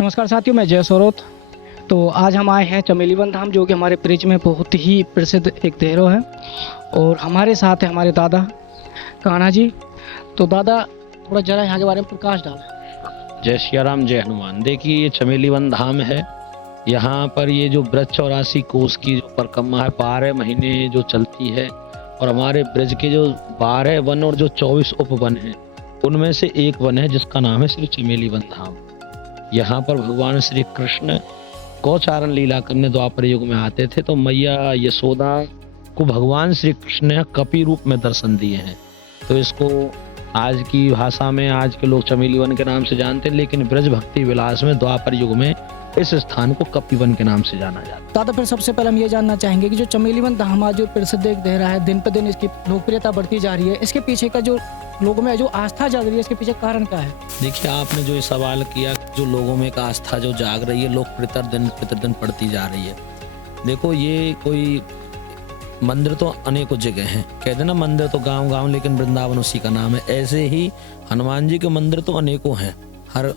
नमस्कार साथियों, मैं जय सौरथ। तो आज हम आए हैं चमेली वन धाम, जो कि हमारे ब्रिज में बहुत ही प्रसिद्ध एक धरोहर है। और हमारे साथ है हमारे दादा कान्हा जी। तो दादा, थोड़ा जरा यहाँ के बारे में प्रकाश डालें। जय सिया राम, जय हनुमान। देखिए, ये चमेली वन धाम है। यहाँ पर ये जो ब्रज 84 कोस की जो परिक्रमा है 12 महीने जो चलती है, और हमारे ब्रज के जो 12 वन और जो 24 उपवन हैं, उनमें से एक वन है जिसका नाम है श्री चमेली वन धाम। यहाँ पर भगवान श्री कृष्ण गौचारण लीला करने द्वापर युग में आते थे, तो मैया यशोदा को भगवान श्री कृष्ण ने कपि रूप में दर्शन दिए हैं। तो इसको आज की भाषा में आज के लोग चमेली वन के नाम से जानते हैं, लेकिन ब्रज भक्ति विलास में द्वापर युग में इस स्थान को कपि वन के नाम से जाना जाता है। दादा, फिर सबसे पहले हम ये जानना चाहेंगे कि जो चमेली वन धाम आज जो प्रसिद्ध एक धरा है, दिन पर दिन इसकी लोकप्रियता बढ़ती जा रही है, इसके पीछे का जो लोगों में जो आस्था जाग रही है, इसके पीछे कारण क्या है? देखिए, आपने जो ये सवाल किया, जो लोगों में एक आस्था जो जाग रही है, लोकप्रियता दिन प्रतिदिन बढ़ती जा रही है। देखो, ये कोई मंदिर तो अनेकों जगह हैं, कहते ना मंदिर तो गांव-गांव, लेकिन वृंदावन उसी का नाम है। ऐसे ही हनुमान जी के मंदिर तो अनेकों हैं,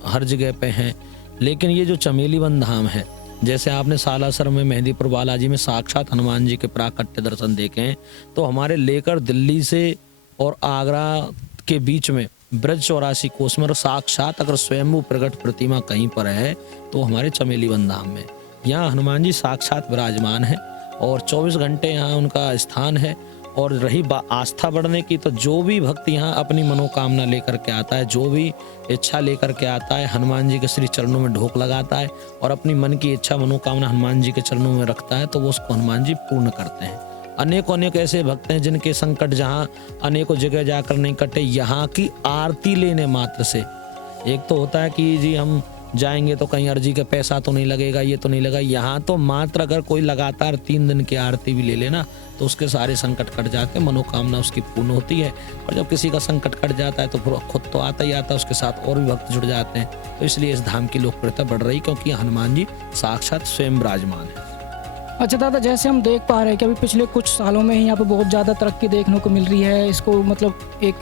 हर जगह पे हैं। लेकिन ये जो चमेली वन धाम है, जैसे आपने सालासर में मेहंदीपुर बालाजी में साक्षात हनुमान जी के प्राकट्य दर्शन देखे हैं, तो हमारे लेकर दिल्ली से और आगरा के बीच में ब्रज 84 कोस में साक्षात अगर स्वयंभू प्रकट प्रतिमा कहीं पर है तो हमारे चमेली वन धाम में। यहाँ हनुमान जी साक्षात विराजमान है और 24 घंटे यहाँ उनका स्थान है। और रही आस्था बढ़ने की, तो जो भी भक्त यहाँ अपनी मनोकामना लेकर के आता है, जो भी इच्छा लेकर के आता है, हनुमान जी के श्री चरणों में ढोक लगाता है और अपनी मन की इच्छा मनोकामना हनुमान जी के चरणों में रखता है, तो वो उसको हनुमान जी पूर्ण करते हैं। अनेक ऐसे भक्त हैं जिनके संकट जहाँ अनेकों जगह जाकर नहीं कटे, यहाँ की आरती लेने मात्र से। एक तो होता है कि जी हम जाएंगे तो कहीं अर्जी का पैसा तो नहीं लगेगा, ये तो नहीं लगा। यहाँ तो मात्र अगर कोई लगातार 3 दिन की आरती भी ले लेना तो उसके सारे संकट कट जाते हैं, मनोकामना उसकी पूर्ण होती है। और जब किसी का संकट कट जाता है तो खुद तो आता ही आता है, उसके साथ और भी भक्त जुड़ जाते हैं। तो इसलिए इस धाम की लोकप्रियता बढ़ रही, क्योंकि हनुमान जी साक्षात स्वयं विराजमान है। अच्छा दादा, जैसे हम देख पा रहे हैं कि अभी पिछले कुछ सालों में ही यहाँ पे बहुत ज़्यादा तरक्की देखने को मिल रही है। इसको मतलब एक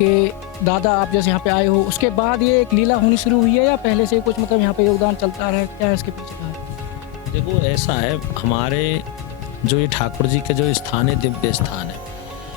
दादा आप जैसे यहाँ पे आए हो, उसके बाद ये एक लीला होनी शुरू हुई है या पहले से कुछ मतलब यहाँ पे योगदान चलता रहा है, क्या है इसके पीछे का? देखो, ऐसा है, हमारे जो ये ठाकुर जी के जो स्थान है, दिव्य स्थान है।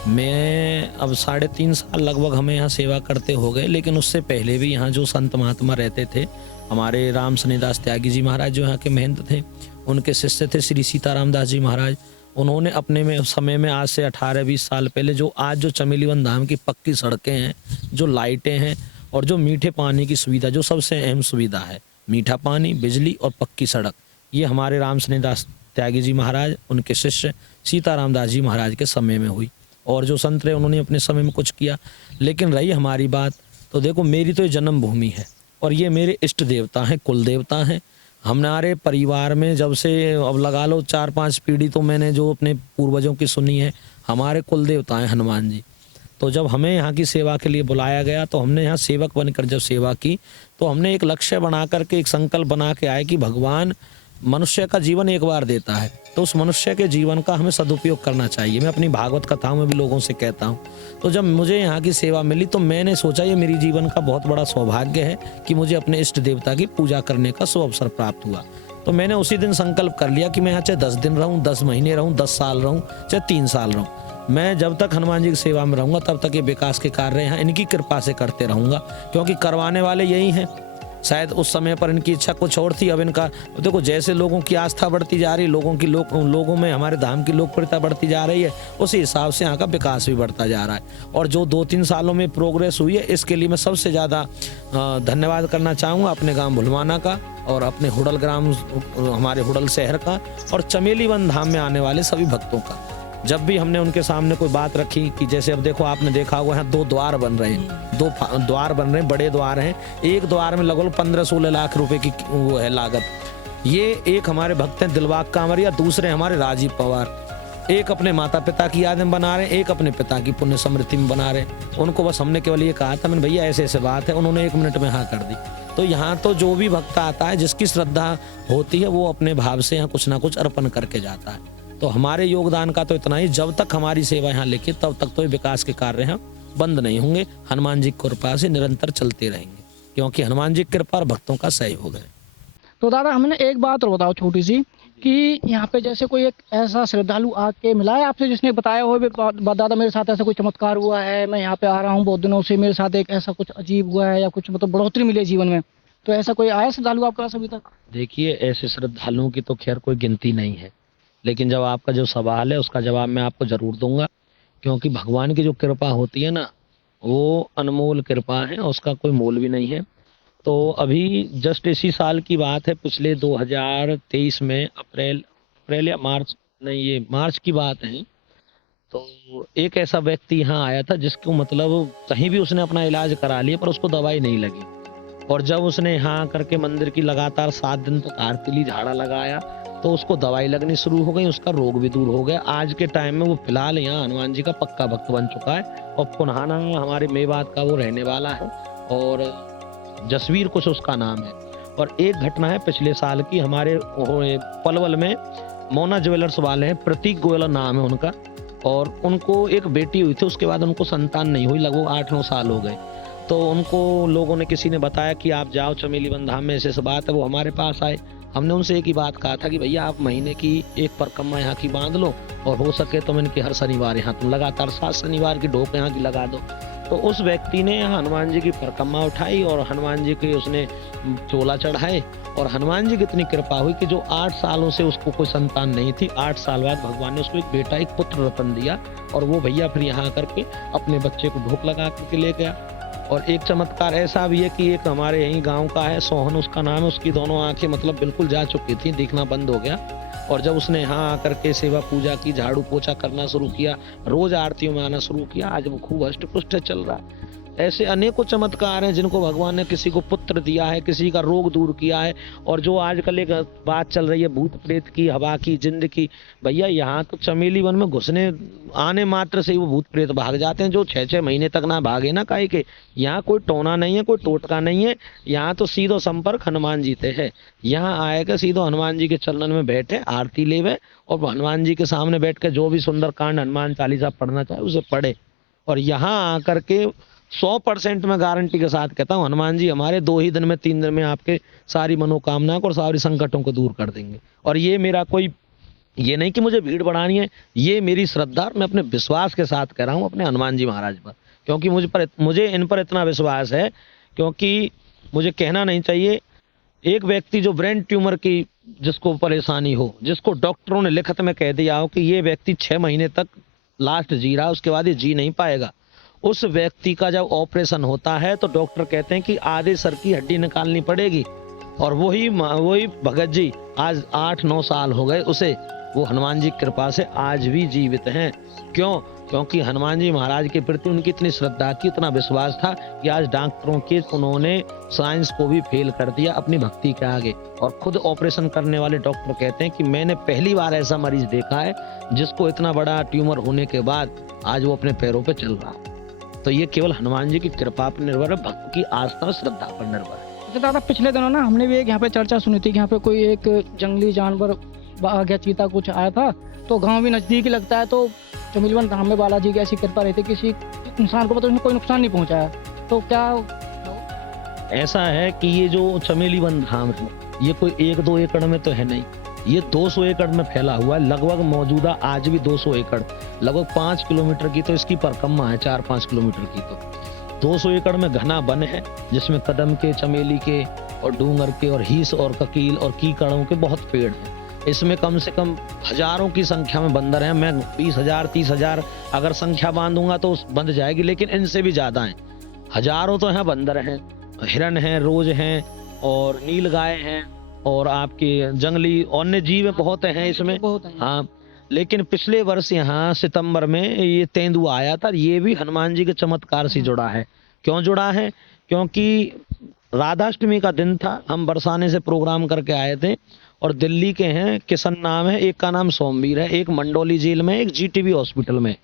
मैं अब 3.5 साल लगभग हमें यहाँ सेवा करते हो गए, लेकिन उससे पहले भी यहाँ जो संत महात्मा रहते थे, हमारे राम सन्नीदास त्यागी जी महाराज जो यहाँ के महंत थे, उनके शिष्य थे श्री सीताराम दास जी महाराज। उन्होंने अपने में समय में आज से 18-20 साल पहले जो आज जो चमेली वन धाम की पक्की सड़कें हैं, जो लाइटें हैं और जो मीठे पानी की सुविधा, जो सबसे अहम सुविधा है, मीठा पानी, बिजली और पक्की सड़क, ये हमारे राम सन्नीदास त्यागी जी महाराज, उनके शिष्य सीताराम दास जी महाराज के समय में हुई। और जो संत रहे उन्होंने अपने समय में कुछ किया। लेकिन रही हमारी बात, तो देखो, मेरी तो ये जन्मभूमि है और ये मेरे इष्ट देवता हैं, कुल देवता हैं। हमारे परिवार में जब से अब लगा लो 4-5 पीढ़ी तो मैंने जो अपने पूर्वजों की सुनी है, हमारे कुल देवता हैं हनुमान जी। तो जब हमें यहाँ की सेवा के लिए बुलाया गया, तो हमने यहाँ सेवक बनकर जब सेवा की, तो हमने एक लक्ष्य बना करके एक संकल्प बना के आए कि भगवान मनुष्य का जीवन एक बार देता है, तो उस मनुष्य के जीवन का हमें सदुपयोग करना चाहिए। मैं अपनी भागवत कथाओं में भी लोगों से कहता हूँ। तो जब मुझे यहाँ की सेवा मिली, तो मैंने सोचा ये मेरी जीवन का बहुत बड़ा सौभाग्य है कि मुझे अपने इष्ट देवता की पूजा करने का शुभ अवसर प्राप्त हुआ। तो मैंने उसी दिन संकल्प कर लिया कि मैं यहाँ चाहे 10 दिन रहूँ, 10 महीने रहूँ, 10 साल रहूँ, चाहे 3 साल रहूँ, मैं जब तक हनुमान जी की सेवा में रहूँगा तब तक ये विकास के कार्य यहाँ इनकी कृपा से करते रहूँगा, क्योंकि करवाने वाले यही हैं। शायद उस समय पर इनकी इच्छा कुछ और थी, अब इनका देखो, जैसे लोगों की आस्था बढ़ती जा रही है, लोगों में हमारे धाम की लोकप्रियता बढ़ती जा रही है, उसी हिसाब से यहाँ का विकास भी बढ़ता जा रहा है। और जो 2-3 सालों में प्रोग्रेस हुई है, इसके लिए मैं सबसे ज़्यादा धन्यवाद करना चाहूँगा अपने गाँव भुलवाना का और अपने हुडल ग्राम, हमारे हुडल शहर का, और चमेली वन धाम में आने वाले सभी भक्तों का। जब भी हमने उनके सामने कोई बात रखी कि जैसे अब देखो, आपने देखा होगा यहाँ 2 द्वार बन रहे हैं, 2 द्वार बन रहे हैं, बड़े द्वार हैं। एक द्वार में लगभग 15-16 लाख रुपए की वो है लागत। ये एक हमारे भक्त हैं दिलबाग कांवरिया, दूसरे हमारे राजीव पवार। एक अपने माता पिता की याद में बना रहे हैं, एक अपने पिता की पुण्य स्मृति में बना रहे हैं। उनको बस हमने केवल ये कहा था, मैंने भैया ऐसे ऐसे बात है, उन्होंने 1 मिनट में हाँ कर दी। तो यहाँ तो जो भी भक्त आता है, जिसकी श्रद्धा होती है, वो अपने भाव से यहाँ कुछ ना कुछ अर्पण करके जाता है। तो हमारे योगदान का तो इतना ही, जब तक हमारी सेवा यहाँ लिखी तब तक तो ये विकास के कार्य हैं बंद नहीं होंगे, हनुमान जी की कृपा से निरंतर चलते रहेंगे, क्योंकि हनुमान जी की कृपा और भक्तों का सहयोग है। तो दादा हमने एक बात और बताओ छोटी सी, कि यहाँ पे जैसे कोई एक ऐसा श्रद्धालु आके मिला है आपसे जिसने बताया हो दादा मेरे साथ ऐसा कोई चमत्कार हुआ है, मैं यहाँ पे आ रहा हूँ बहुत दिनों से, मेरे साथ एक ऐसा कुछ अजीब हुआ है या कुछ मतलब बढ़ोतरी मिली है जीवन में, तो ऐसा कोई आया श्रद्धालु आपके पास अभी तक? देखिए, ऐसे श्रद्धालुओं की तो खैर कोई गिनती नहीं है, लेकिन जब आपका जो सवाल है उसका जवाब मैं आपको जरूर दूंगा, क्योंकि भगवान की जो कृपा होती है ना, वो अनमोल कृपा है, उसका कोई मोल भी नहीं है। तो अभी जस्ट इसी साल की बात है, पिछले 2023 में अप्रैल या मार्च, नहीं ये मार्च की बात है, तो एक ऐसा व्यक्ति यहाँ आया था जिसको मतलब कहीं भी उसने अपना इलाज करा लिया पर उसको दवाई नहीं लगी, और जब उसने यहाँ करके मंदिर की लगातार 7 दिन तक आरती ली, झाड़ा लगाया, तो उसको दवाई लगनी शुरू हो गई, उसका रोग भी दूर हो गया। आज के टाइम में वो फिलहाल यहाँ हनुमान जी का पक्का भक्त बन चुका है, और पुनहाना हमारे मेवात का वो रहने वाला है, और जसवीर कुछ उसका नाम है। और एक घटना है पिछले साल की, हमारे पलवल में मोना ज्वेलर्स वाले हैं, प्रतीक गोयल नाम है उनका, और उनको एक बेटी हुई थी, उसके बाद उनको संतान नहीं हुई, लगभग 8-9 साल हो गए। तो उनको लोगों ने, किसी ने बताया कि आप जाओ चमेली वन धाम में, ऐसे बात है, वो हमारे पास आए। हमने उनसे एक ही बात कहा था कि भैया आप महीने की एक परिक्रमा यहाँ की बांध लो, और हो सके तो इनके हर शनिवार यहाँ तुम लगातार 7 शनिवार की ढोक यहाँ की लगा दो। तो उस व्यक्ति ने यहाँ हनुमान जी की परिक्रमा उठाई और हनुमान जी के उसने चोला चढ़ाए, और हनुमान जी की इतनी कृपा हुई कि जो 8 सालों से उसको कोई संतान नहीं थी, 8 साल बाद भगवान ने उसको एक बेटा, एक पुत्र रतन दिया, और वो भैया फिर यहाँ करके अपने बच्चे को ढोक लगा करके ले गया। और एक चमत्कार ऐसा भी है कि एक हमारे यहीं गांव का है, सोहन उसका नाम है, उसकी दोनों आंखें मतलब बिल्कुल जा चुकी थी, दिखना बंद हो गया, और जब उसने यहाँ आकर के सेवा पूजा की, झाड़ू पोछा करना शुरू किया, रोज आरतियों में आना शुरू किया, आज वो खूब हष्ट पुष्ट चल रहा है। ऐसे अनेकों चमत्कार हैं जिनको भगवान ने, किसी को पुत्र दिया है, किसी का रोग दूर किया है। और जो आजकल एक बात चल रही है भूत प्रेत की, हवा की, जिंद की, भैया यहाँ तो चमेली वन में घुसने आने मात्र से ही वो भूत प्रेत भाग जाते हैं, जो 6-6 महीने तक ना भागे ना, काहे के यहाँ कोई टोना नहीं है, कोई टोटका नहीं है, यहाँ तो सीधो संपर्क हनुमान जी से है। यहाँ आएगा सीधो हनुमान जी के चरणन में बैठे, आरती लेवे, और हनुमान जी के सामने बैठ के जो भी सुंदर कांड हनुमान चालीसा पढ़ना चाहे उसे पढ़े। और यहाँ आकर के 100% मैं गारंटी के साथ कहता हूँ, हनुमान जी हमारे 2 ही दिन में 3 दिन में आपके सारी मनोकामनाओं को और सारी संकटों को दूर कर देंगे। और ये मेरा कोई, ये नहीं कि मुझे भीड़ बढ़ानी है, ये मेरी श्रद्धा, मैं अपने विश्वास के साथ कह रहा हूँ अपने हनुमान जी महाराज पर, क्योंकि मुझे इन पर इतना विश्वास है, क्योंकि मुझे कहना नहीं चाहिए, एक व्यक्ति जो ब्रेन ट्यूमर की जिसको परेशानी हो, जिसको डॉक्टरों ने लिखत में कह दिया हो कि ये व्यक्ति 6 महीने तक लास्ट जी रहा, उसके बाद ये जी नहीं पाएगा, उस व्यक्ति का जब ऑपरेशन होता है तो डॉक्टर कहते हैं कि आधे सर की हड्डी निकालनी पड़ेगी, और वही भगत जी आज 8-9 साल हो गए उसे, वो हनुमान जी की कृपा से आज भी जीवित हैं। क्यों? क्योंकि हनुमान जी महाराज के प्रति उनकी इतनी श्रद्धा थी, इतना विश्वास था कि आज डॉक्टरों के उन्होंने साइंस को भी फेल कर दिया अपनी भक्ति के आगे। और खुद ऑपरेशन करने वाले डॉक्टर कहते हैं कि मैंने पहली बार ऐसा मरीज देखा है जिसको इतना बड़ा ट्यूमर होने के बाद आज वो अपने पैरों पे चल रहा है। तो ये केवल हनुमान जी की कृपा पर निर्भर है, भक्त की आस्था और श्रद्धा पर निर्भर है। अच्छा दादा, पिछले दिनों ना हमने भी एक यहाँ पे चर्चा सुनी थी कि यहाँ पे कोई एक जंगली जानवर बाघ या चीता कुछ आया था, तो गांव भी नजदीक ही लगता है, तो चमेली वन धाम में बालाजी की ऐसी कृपा रहती, किसी इंसान को मतलब कोई नुकसान नहीं पहुंचाया, तो क्या ऐसा है कि ये जो चमेली वन धाम है, ये कोई 1-2 एकड़ में तो है नहीं, ये 200 एकड़ में फैला हुआ है, लगभग मौजूदा आज भी 200 एकड़, लगभग 5 किलोमीटर की तो इसकी परिक्रमा है, 4-5 किलोमीटर की, तो 200 एकड़ में घना वन है, जिसमें कदम के, चमेली के और डूंगर के और हीस और ककील और कीकड़ों के बहुत पेड़ हैं। इसमें कम से कम हजारों की संख्या में बंदर हैं। मैं 20,000 30,000 अगर संख्या बांधूंगा तो बंध जाएगी, लेकिन इनसे भी ज्यादा हैं, हजारों तो हैं बंदर हैं, हिरन हैं, रोज हैं, और नील गाय हैं, और आपके जंगली अन्य जीव बहुत हैं इसमें। हाँ, लेकिन पिछले वर्ष यहाँ सितंबर में ये तेंदुआ आया था, ये भी हनुमान जी के चमत्कार से जुड़ा है। क्यों जुड़ा है? क्योंकि राधाष्टमी का दिन था, हम बरसाने से प्रोग्राम करके आए थे, और दिल्ली के हैं, किशन नाम है, एक का नाम सोमवीर है, एक मंडोली जेल में, एक जीटीबी हॉस्पिटल में।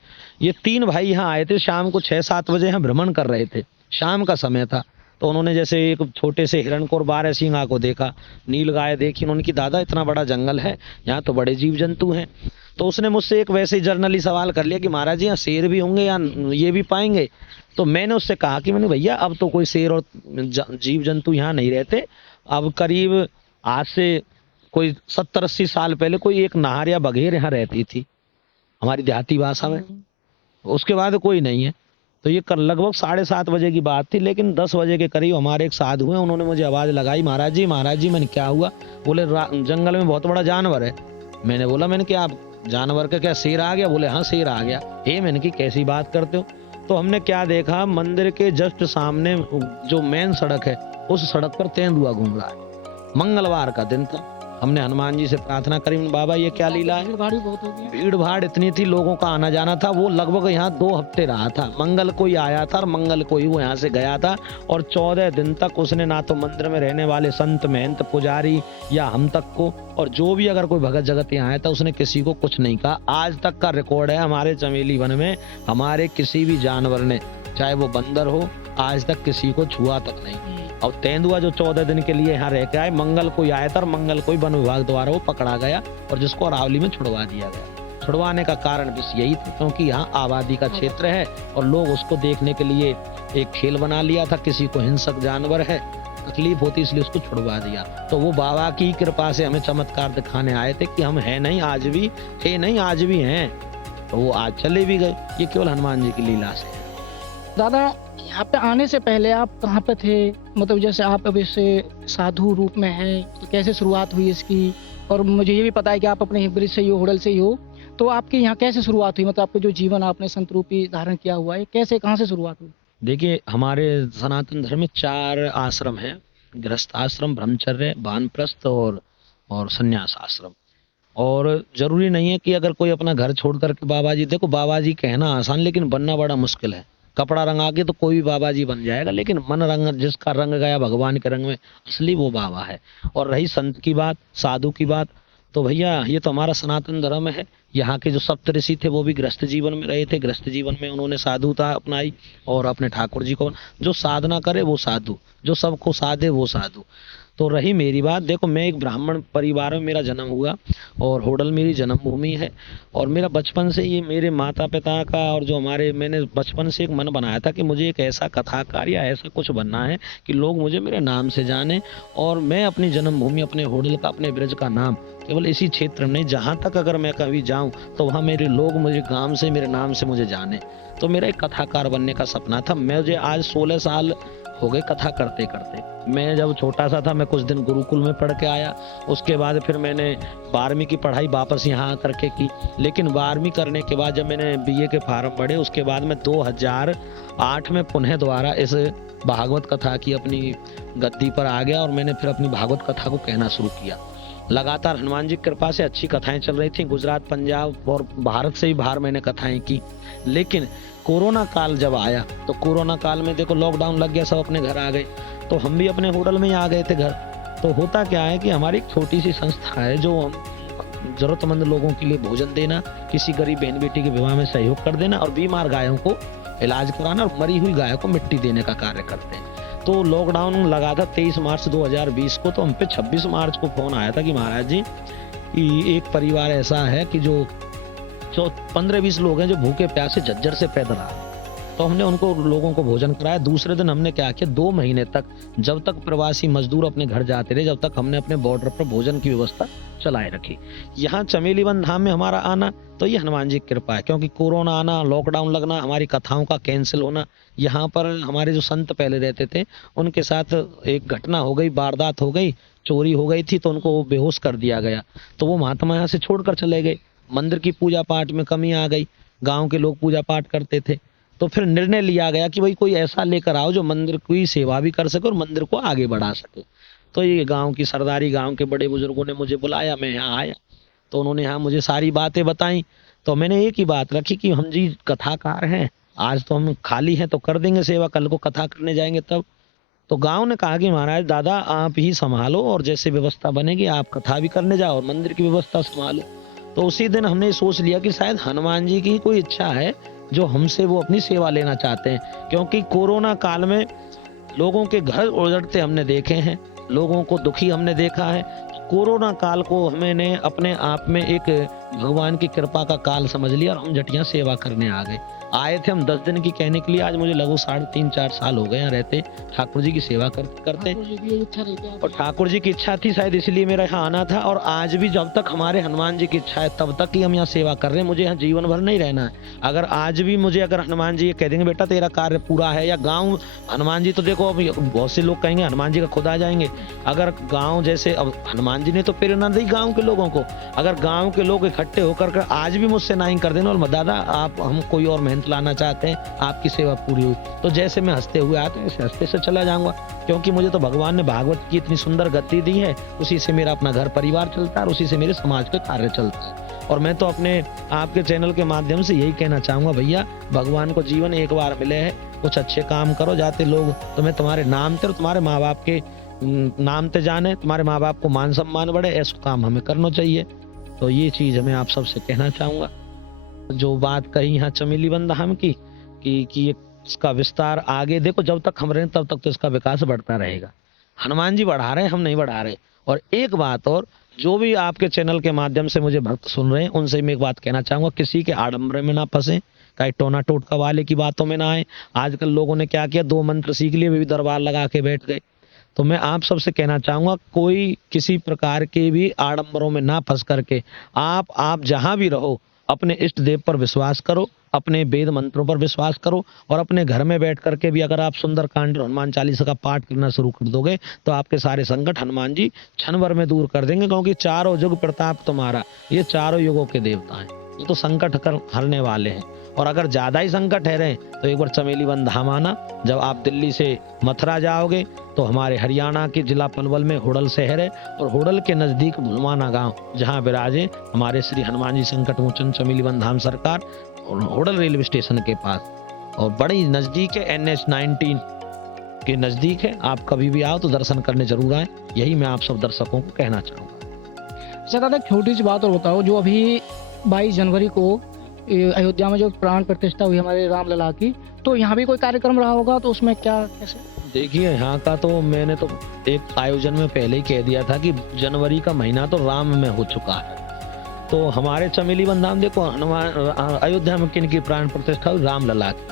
ये 3 भाई यहाँ आए थे, शाम को 6-7 बजे यहाँ भ्रमण कर रहे थे, शाम का समय था। तो उन्होंने जैसे एक छोटे से हिरण को और 12 सिंगा को देखा, नील गाय देखी, उन्होंने की दादा इतना बड़ा जंगल है, यहाँ तो बड़े जीव जंतु हैं। तो उसने मुझसे एक वैसे ही जर्नली सवाल कर लिया कि महाराज जी यहाँ शेर भी होंगे या ये भी पाएंगे। तो मैंने उससे कहा कि मैंने भैया अब तो कोई शेर और जीव जंतु यहाँ नहीं रहते। अब करीब आज से कोई 70-80 साल पहले कोई एक नाहर या बघेर यहाँ रहती थी हमारी देहाती भाषा में, उसके बाद कोई नहीं है। तो ये लगभग 7:30 बजे की बात थी, लेकिन 10 बजे के करीब हमारे एक साधु हैं, उन्होंने मुझे आवाज़ लगाई, महाराज जी मैंने क्या हुआ? बोले जंगल में बहुत बड़ा जानवर है। मैंने बोला मैंने क्या जानवर का क्या शेर आ गया? बोले हाँ शेर आ गया। मैंने की कैसी बात करते हो? तो हमने क्या देखा, मंदिर के जस्ट सामने जो मेन सड़क है उस सड़क पर तेंदुआ घूम रहा है। मंगलवार का दिन था। हमने हनुमान जी से प्रार्थना करी, बाबा ये क्या लीला है? भीड़ भाड़ इतनी थी, लोगों का आना जाना था। वो लगभग यहाँ 2 हफ्ते रहा था। मंगल को ही आया था और मंगल को ही वो यहाँ से गया था। और 14 दिन तक उसने ना तो मंदिर में रहने वाले संत महंत पुजारी या हम तक को, और जो भी अगर कोई भगत जगत यहाँ आया था, उसने किसी को कुछ नहीं कहा। आज तक का रिकॉर्ड है हमारे चमेली वन में, हमारे किसी भी जानवर ने, चाहे वो बंदर हो, आज तक किसी को छुआ तक नहीं। और तेंदुआ जो 14 दिन के लिए यहाँ रह के आए, मंगल को आया था और मंगल को ही वन विभाग द्वारा वो पकड़ा गया और जिसको अरावली में छुड़वा दिया गया। छुड़वाने का कारण बस यही था क्योंकि यहाँ आबादी का क्षेत्र है और लोग उसको देखने के लिए एक खेल बना लिया था। किसी को हिंसक जानवर है, तकलीफ होती, इसलिए उसको छुड़वा दिया। तो वो बाबा की कृपा से हमें चमत्कार दिखाने आए थे कि हम है नहीं आज भी, थे नहीं आज भी हैं। तो वो आज चले भी गए। ये केवल हनुमान जी की लीला से है। दादा, यहाँ पे आने से पहले आप कहाँ पे थे? मतलब जैसे आप अब इससे साधु रूप में हैं, तो कैसे शुरुआत हुई इसकी? और मुझे ये भी पता है कि आप अपने ब्रिज से ही हो, होडल से ही हो, तो आपकी यहाँ कैसे शुरुआत हुई? मतलब आपका जो जीवन आपने संत रूपी धारण किया हुआ है, कैसे कहाँ से शुरुआत हुई? देखिए, हमारे सनातन धर्म में 4 आश्रम हैं, गृहस्थ आश्रम, ब्रह्मचर्य, वानप्रस्थ और संन्यास आश्रम। और जरूरी नहीं है कि अगर कोई अपना घर छोड़ करके बाबा जी, देखो बाबा जी कहना आसान लेकिन बनना बड़ा मुश्किल है। कपड़ा रंगा के तो कोई भी बाबा जी बन जाएगा, लेकिन मन रंग जिसका रंग गया भगवान के रंग में, असली वो बाबा है। और रही संत की बात, साधु की बात, तो भैया ये तो हमारा सनातन धर्म है। यहाँ के जो सप्तऋषि थे वो भी गृहस्थ जीवन में रहे थे। गृहस्थ जीवन में उन्होंने साधुता अपनाई और अपने ठाकुर जी को, जो साधना करे वो साधु, जो सबको साधे वो साधु। तो रही मेरी बात, देखो मैं एक ब्राह्मण परिवार में मेरा जन्म हुआ और होडल मेरी जन्मभूमि है। और मेरा बचपन से ये मेरे माता पिता का और जो मैंने बचपन से एक मन बनाया था कि मुझे एक ऐसा कथाकार या ऐसा कुछ बनना है कि लोग मुझे मेरे नाम से जाने और मैं अपनी जन्मभूमि, अपने होडल का, अपने ब्रज का नाम केवल इसी क्षेत्र में, जहाँ तक अगर मैं कभी जाऊँ तो वहाँ मेरे लोग मुझे गाँव से, मेरे नाम से मुझे जाने। तो मेरा एक कथाकार बनने का सपना था। मुझे आज 16 साल हो गए कथा करते करते। मैं जब छोटा सा था, मैं कुछ दिन गुरुकुल में पढ़ के आया, उसके बाद फिर मैंने 12वीं की पढ़ाई वापस यहाँ करके की। लेकिन 12वीं करने के बाद जब मैंने बीए के फार्म पढ़े, उसके बाद मैं 2008 में पुनः दोबारा इस भागवत कथा की अपनी गद्दी पर आ गया और मैंने फिर अपनी भागवत कथा को कहना शुरू किया। लगातार हनुमान जी की कृपा से अच्छी कथाएं चल रही थी। गुजरात, पंजाब और भारत से भी बाहर मैंने कथाएं की। लेकिन कोरोना काल जब आया तो कोरोना काल में देखो लॉकडाउन लग गया, सब अपने घर आ गए, तो हम भी अपने होटल में ही आ गए थे घर। तो होता क्या है कि हमारी एक छोटी सी संस्था है जो हम जरूरतमंद लोगों के लिए भोजन देना, किसी गरीब बहन बेटी के विवाह में सहयोग कर देना और बीमार गायों को इलाज कराना और मरी हुई गायों को मिट्टी देने का कार्य करते हैं। तो लॉकडाउन लगा था 23 मार्च 2020 को, तो हम पे 26 मार्च को फोन आया था कि महाराज जी एक परिवार ऐसा है कि जो 15-20 लोग हैं जो भूखे प्यासे झज्जर से पैदल आ रहे। तो हमने उनको लोगों को भोजन कराया। दूसरे दिन हमने क्या किया, 2 महीने तक, जब तक प्रवासी मजदूर अपने घर जाते रहे, जब तक हमने अपने बॉर्डर पर भोजन की व्यवस्था चलाए रखी। यहाँ चमेली वन धाम में हमारा आना तो ये हनुमान जी की कृपा है, क्योंकि कोरोना आना, लॉकडाउन लगना, हमारी कथाओं का कैंसिल होना, यहाँ पर हमारे जो संत पहले रहते थे उनके साथ एक घटना हो गई, वारदात हो गई, चोरी हो गई थी, तो उनको बेहोश कर दिया गया। तो वो महात्मा यहाँ से छोड़कर चले गए। मंदिर की पूजा पाठ में कमी आ गई, गांव के लोग पूजा पाठ करते थे, तो फिर निर्णय लिया गया कि भाई कोई ऐसा लेकर आओ जो मंदिर की सेवा भी कर सके और मंदिर को आगे बढ़ा सके। तो ये गांव की सरदारी, गांव के बड़े बुजुर्गों ने मुझे बुलाया, मैं यहाँ आया, तो उन्होंने यहाँ मुझे सारी बातें बताई। तो मैंने एक ही बात रखी कि हम जी कथाकार हैं, आज तो हम खाली हैं तो कर देंगे सेवा, कल को कथा करने जाएंगे तब। तो गांव ने कहा कि महाराज दादा आप ही संभालो और जैसे व्यवस्था बनेगी आप कथा भी करने जाओ और मंदिर की व्यवस्था संभालो। तो उसी दिन हमने सोच लिया कि शायद हनुमान जी की कोई इच्छा है जो हमसे वो अपनी सेवा लेना चाहते हैं, क्योंकि कोरोना काल में लोगों के घर उजड़ते हमने देखे हैं, लोगों को दुखी हमने देखा है। कोरोना काल को हमने अपने आप में एक भगवान की कृपा का काल समझ लिया और हम जटिया सेवा करने आ गए। आए थे हम 10 दिन की कहने के लिए, आज मुझे लगभग 3.5-4 साल हो गए यहाँ रहते, ठाकुर जी की सेवा करते। ठाकुर जी की यही इच्छा रहती है और ठाकुर जी की इच्छा थी शायद, इसलिए मेरा यहाँ आना था। और आज भी जब तक हमारे हनुमान जी की इच्छा है तब तक ही हम यहाँ सेवा कर रहे हैं। मुझे यहाँ जीवन भर नहीं रहना है। अगर आज भी मुझे अगर हनुमान जी ये कह देंगे बेटा तेरा कार्य पूरा है, या गांव हनुमान जी तो देखो अब बहुत से लोग कहेंगे हनुमान जी का खुद आ जाएंगे। अगर गांव जैसे अब हनुमान जी ने तो प्रेरणा दी गांव के लोगों को, अगर गांव के लोग इकट्ठे होकर आज भी मुझसे नाई कर देना और दादा आप हम कोई और मेहनत लाना चाहते हैं, आपकी सेवा पूरी हुई, तो जैसे मैं हंसते हुए आते हैं ऐसे हंसते से चला जाऊंगा। क्योंकि मुझे तो भगवान ने भागवत की इतनी सुंदर गति दी है, उसी से मेरा अपना घर परिवार चलता है और उसी से मेरे समाज का कार्य चलता है। और मैं तो अपने आपके चैनल के माध्यम से यही कहना चाहूंगा, भैया भगवान को जीवन एक बार मिले है, कुछ अच्छे काम करो जाते लोग तुम्हें तुम्हारे नाम ते और तुम्हारे माँ बाप के नाम ते जाने, तुम्हारे माँ बाप को मान सम्मान बढ़े, ऐसा काम हमें करना चाहिए। तो ये चीज मैं आप सबसे कहना चाहूंगा। जो बात कही यहाँ चमेलीवन धाम की कि इसका विस्तार आगे देखो, जब तक हम रहे तब तक तो इसका विकास बढ़ता रहेगा। हनुमान जी बढ़ा रहे हैं, हम नहीं बढ़ा रहे। और एक बात और, जो भी आपके चैनल के माध्यम से मुझे भक्त सुन रहे हैं उनसे मैं एक बात कहना चाहूंगा, किसी के आडंबर में ना फंसे, कहीं टोना टोटका वाले की बातों में ना आए। आजकल लोगों ने क्या किया, 2 मंत्र सीख लिए भी दरबार लगा के बैठ गए। तो मैं आप सबसे कहना चाहूंगा, कोई किसी प्रकार के भी आडंबरों में ना फंस करके आप जहां भी रहो अपने इष्ट देव पर विश्वास करो, अपने वेद मंत्रों पर विश्वास करो, और अपने घर में बैठ करके भी अगर आप सुंदरकांड और हनुमान चालीसा का पाठ करना शुरू कर दोगे तो आपके सारे संकट हनुमान जी क्षण भर में दूर कर देंगे। क्योंकि चारों युग प्रताप तुम्हारा, ये चारों युगों के देवता हैं, ये तो संकट हरने वाले हैं। और अगर ज्यादा ही संकट है रहे तो एक बार चमेलीवन धाम आना। जब आप दिल्ली से मथुरा जाओगे तो हमारे हरियाणा के जिला पलवल में हुडल शहर है, और हुडल के नजदीक भुलवाना गांव जहां विराजे हमारे श्री हनुमान जी संकट मोचन चमेलीवन धाम सरकार, हुडल रेलवे स्टेशन के पास, और बड़ी नजदीक है, NH 19 के नजदीक है। आप कभी भी आओ तो दर्शन करने जरूर आए, यही मैं आप सब दर्शकों को कहना चाहूँगा। अच्छा दादा, एक छोटी सी बात और बताओ, जो अभी 22 जनवरी को अयोध्या में जो प्राण प्रतिष्ठा हुई हमारे रामलला की, तो यहाँ भी कोई कार्यक्रम रहा होगा, तो उसमें क्या कैसे? देखिए यहाँ का तो मैंने तो एक आयोजन में पहले ही कह दिया था कि जनवरी का महीना तो राम में हो चुका है। तो हमारे चमेलीवन धाम देखो, हनुमान अयोध्या में किन की प्राण प्रतिष्ठा हुई, रामलला की।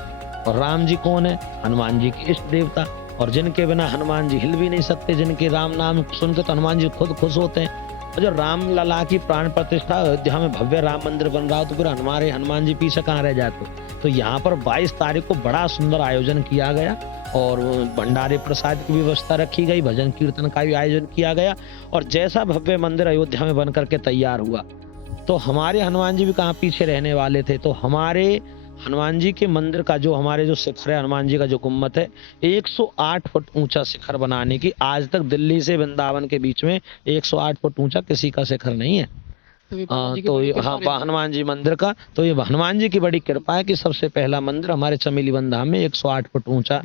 और राम जी कौन है, हनुमान जी के इष्ट देवता, और जिनके बिना हनुमान जी हिल भी नहीं सकते, जिनके राम नाम सुनकर तो हनुमान जी खुद खुश होते हैं। और जो रामलला की प्राण प्रतिष्ठा अयोध्या में भव्य राम मंदिर बन रहा हो तो फिर हमारे हनुमान जी पीछे कहाँ रह जाते। तो यहाँ पर 22 तारीख को बड़ा सुंदर आयोजन किया गया, और भंडारे प्रसाद की व्यवस्था रखी गई, भजन कीर्तन का भी आयोजन किया गया, और जैसा भव्य मंदिर अयोध्या में बन करके तैयार हुआ, तो हमारे हनुमान जी भी कहाँ पीछे रहने वाले थे। तो हमारे हनुमान जी के मंदिर का जो हमारे जो शिखर है, हनुमान जी का जो गुम्मत है, 108 फुट ऊंचा शिखर बनाने की, आज तक दिल्ली से वृंदावन के बीच में 108 फुट ऊंचा किसी का शिखर नहीं है। तो हाँ, हनुमान जी मंदिर का, तो ये हनुमान जी की बड़ी कृपा है कि सबसे पहला मंदिर हमारे चमेलीवन धाम में 108 फुट ऊंचा,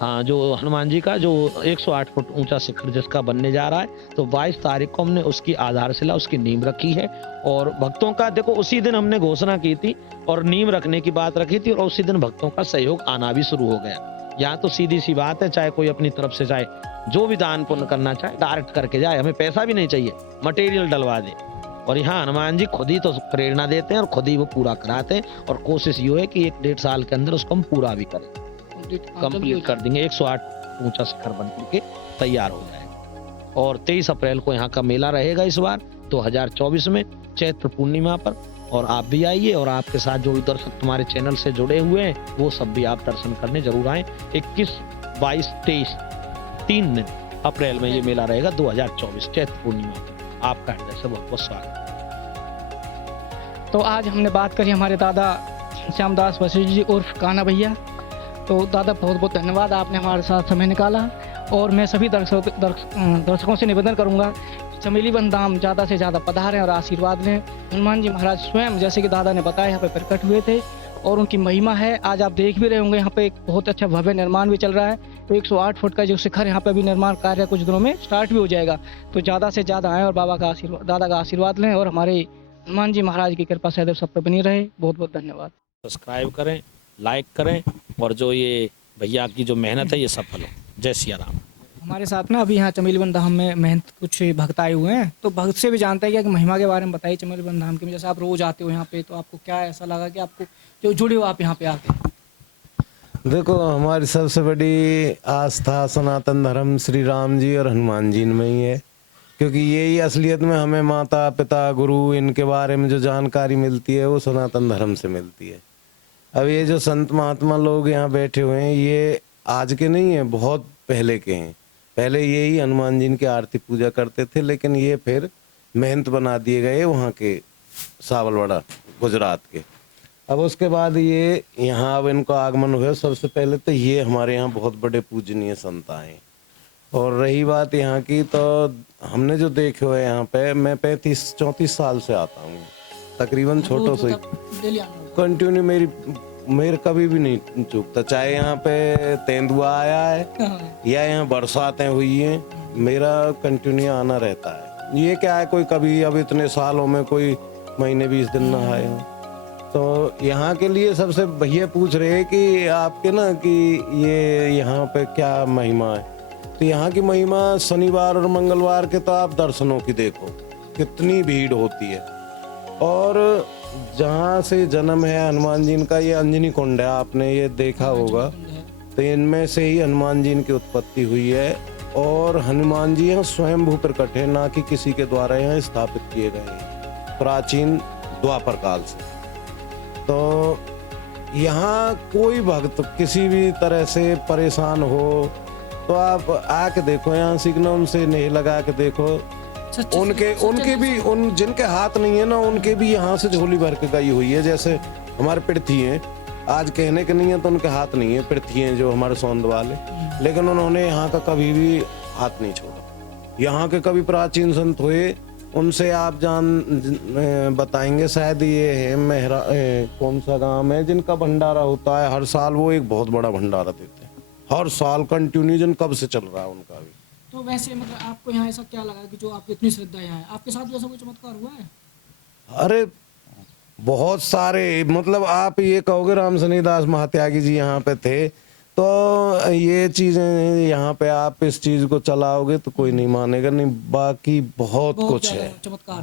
हाँ, जो हनुमान जी का जो 108 फुट ऊंचा शिखर जिसका बनने जा रहा है। तो 22 तारीख को हमने उसकी आधारशिला, उसकी नींव रखी है। और भक्तों का देखो, उसी दिन हमने घोषणा की थी और नींव रखने की बात रखी थी, और उसी दिन भक्तों का सहयोग आना भी शुरू हो गया। यहाँ तो सीधी सी बात है, चाहे कोई अपनी तरफ से चाहे जो भी दान पुण्य करना चाहे डायरेक्ट करके जाए, हमें पैसा भी नहीं चाहिए, मटेरियल डलवा दे। और यहाँ हनुमान जी खुद ही तो प्रेरणा देते हैं और खुद ही वो पूरा कराते हैं, और कोशिश ये है कि 1-1.5 साल के अंदर उसको हम पूरा भी करें, कंप्लीट कर देंगे। 108 ऊंचा शिखर बन करके तैयार हो जाएगा। और 23 अप्रैल को यहाँ का मेला रहेगा इस बार 2024 में, चैत्र पूर्णिमा पर। और आप भी आइए, और आपके साथ जो भी दर्शक तुम्हारे चैनल से जुड़े हुए हैं वो सब भी आप दर्शन करने जरूर आए। 21, 22, 23 3 दिन अप्रैल में ये मेला रहेगा 2024 चैत्र पूर्णिमा पर। आपका हृदय से बहुत बहुत स्वागत। तो आज हमने बात करी हमारे दादा श्यामदास वशिष्ठ जी उर्फ कान्हा भैया। तो दादा बहुत बहुत धन्यवाद, आपने हमारे साथ समय निकाला। और मैं सभी दर्शकों से निवेदन करूंगा, चमेलीवन धाम ज़्यादा से ज़्यादा पधारें और आशीर्वाद लें। हनुमान जी महाराज स्वयं, जैसे कि दादा ने बताया, यहाँ पे प्रकट हुए थे और उनकी महिमा है। आज आप देख भी रहे होंगे, यहाँ पे एक बहुत अच्छा भव्य निर्माण भी चल रहा है। तो 108 फुट का जो शिखर, यहाँ पे भी निर्माण कार्य कुछ दिनों में स्टार्ट भी हो जाएगा। तो ज़्यादा से ज़्यादा आएँ और दादा का आशीर्वाद लें, और हमारे हनुमान जी महाराज की कृपा सदैव सब पर बनी रहे। बहुत बहुत धन्यवाद। सब्सक्राइब करें, लाइक करें, और जो ये भैया की जो मेहनत है ये सफल हो। जय सिया राम। हमारे साथ ना अभी यहाँ चमेलीवन धाम में महंत कुछ भक्त आए हुए हैं, तो भक्त से भी जानते हैं क्या कि महिमा के बारे में बताइए चमेलीवन धाम की। जैसे आप रोज आते हो यहाँ पे, तो आपको क्या ऐसा लगा कि आपको जो जुड़े हो आप यहाँ पे आके? देखो, हमारी सबसे बड़ी आस्था सनातन धर्म श्री राम जी और हनुमान जी में ही है, क्योंकि यही असलियत में हमें माता पिता गुरु इनके बारे में जो जानकारी मिलती है वो सनातन धर्म से मिलती है। अब ये जो संत महात्मा लोग यहाँ बैठे हुए हैं ये आज के नहीं है, बहुत पहले के हैं। पहले यही हनुमान जी की आरती पूजा करते थे, लेकिन ये फिर महंत बना दिए गए वहाँ के सावलवाड़ा गुजरात के। अब उसके बाद ये यहाँ अब इनका आगमन हुआ। सबसे पहले तो ये हमारे यहाँ बहुत बड़े पूजनीय संत आए। और रही बात यहाँ की, तो हमने जो देखे हुए यहाँ पे, मैं 35-34 साल से आता हूँ तकरीबन, छोटों से कंटिन्यू मेरे कभी भी नहीं चूकता। चाहे यहाँ पे तेंदुआ आया है या यहाँ बरसातें हुई हैं, मेरा कंटिन्यू आना रहता है। ये क्या है, कोई कभी अब इतने सालों में कोई महीने 20 दिन ना आए हो। तो यहाँ के लिए सबसे भैया पूछ रहे हैं कि आपके ना कि ये यहाँ पे क्या महिमा है। तो यहाँ की महिमा शनिवार और मंगलवार के तो आप दर्शनों की देखो कितनी भीड़ होती है। और जहाँ से जन्म है हनुमान जी का, ये अंजनी कुंड है, आपने ये देखा होगा। तो इनमें से ही हनुमान जी की उत्पत्ति हुई है। और हनुमान जी यहाँ स्वयंभू प्रकट है, ना कि किसी के द्वारा यहाँ स्थापित किए गए हैं, प्राचीन द्वापर काल से। तो यहाँ कोई भक्त किसी भी तरह से परेशान हो तो आप आके देखो, यहाँ सीखना, उनसे नहीं लगा के देखो। उनके भी उन जिनके हाथ नहीं है ना, उनके भी यहाँ से झोली भर के गई हुई है। जैसे हमारे पृथ्वी हैं, आज कहने के नहीं है तो उनके हाथ नहीं है, पृथ्वी हैं जो हमारे सौंद वाले, लेकिन उन्होंने यहाँ का कभी भी हाथ नहीं छोड़ा। यहाँ के कभी प्राचीन संत हुए, उनसे आप बताएंगे, शायद ये है मेहरा कौन सा गांव है जिनका भंडारा होता है हर साल, वो एक बहुत बड़ा भंडारा देते हैं हर साल कंटिन्यू, जिन कब से चल रहा है उनका भी। तो वैसे मतलब आपको यहाँ ऐसा क्या लगा कि जो आपकी इतनी श्रद्धा यहाँ है, आपके साथ भी ऐसा कोई चमत्कार हुआ है? अरे बहुत सारे, मतलब आप ये कहोगे राम शनिदास महात्यागी जी यहाँ पे थे, तो ये चीजें यहाँ पे आप इस चीज को चलाओगे तो कोई नहीं मानेगा, नहीं बाकी बहुत कुछ है,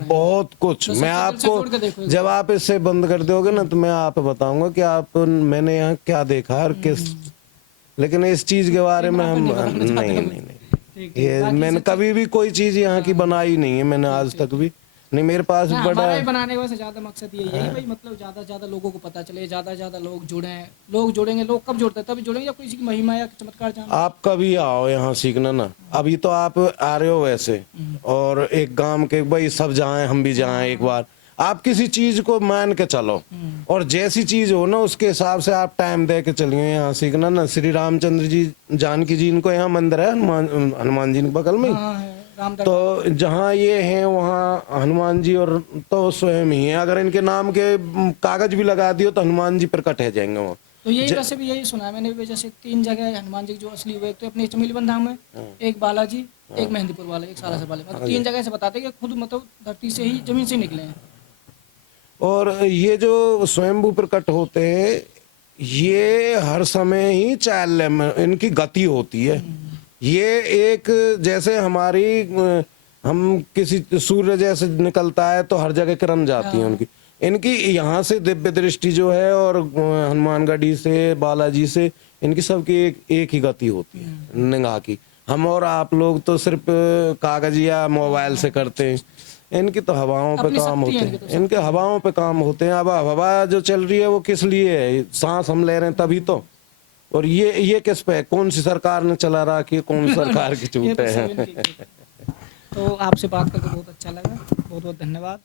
बहुत कुछ। मैं आपको जब आप इससे बंद कर दोगे ना तो मैं आप बताऊंगा कि आप मैंने यहाँ क्या देखा और किस, लेकिन इस चीज के बारे में हम नहीं, ये मैंने कभी भी कोई चीज यहाँ की बनाई नहीं है, मैंने आज तक भी नहीं। मेरे पास बड़ा बनाने का ज्यादा मकसद यही है भाई, मतलब ज्यादा से ज्यादा लोगों को पता चले, ज्यादा से ज्यादा लोग जुड़े, लोग जुड़ेंगे। लोग कब जुड़ते हैं? तभी जुड़ेंगे या किसी की महिमा या चमत्कार जानना। आप कभी आओ यहाँ सीखना ना, अभी तो आप आ रहे हो वैसे, और एक गांव के भाई सब जाएं, हम भी जाएं एक बार। आप किसी चीज को मान के चलो, और जैसी चीज हो ना उसके हिसाब से आप टाइम दे के चलिए यहाँ सीखना ना। श्री रामचंद्र जी जानकी जी इनको यहाँ मंदिर है, हनुमान जी के बगल में, तो जहाँ ये हैं वहाँ हनुमान जी और तो स्वयं ही है। अगर इनके नाम के कागज भी लगा दियो तो हनुमान जी प्रकट है जाएंगे वहाँ। तो यही वैसे भी यही सुना है मैंने भी, जैसे 3 जगह हनुमान जी जो असली हुए, तो अपने चमेलीवन धाम में, एक बालाजी, एक मेहंदीपुर वाले, एक सालासर वाले, मतलब 3 जगह से बताते हैं कि खुद मतलब धरती से ही, जमीन से निकले हैं। और ये जो स्वयंभू प्रकट होते हैं ये हर समय ही चाल में इनकी गति होती है। ये एक जैसे हमारी हम किसी सूर्य जैसे निकलता है तो हर जगह किरण जाती है उनकी, इनकी यहाँ से दिव्य दृष्टि जो है, और हनुमानगढ़ी से बालाजी से इनकी सबकी एक ही गति होती है निगाह की। हम और आप लोग तो सिर्फ कागज या मोबाइल से करते हैं, इनकी तो हवाओं पे काम होते हैं, इनके हवाओं पे काम होते हैं। अब हवा जो चल रही है वो किस लिए है? सांस हम ले रहे हैं तभी तो। और ये किस पे, कौन सी सरकार ने चला रखी है, कौन सी सरकार की चूट है? तो आपसे बात करके बहुत अच्छा लगा, बहुत बहुत धन्यवाद।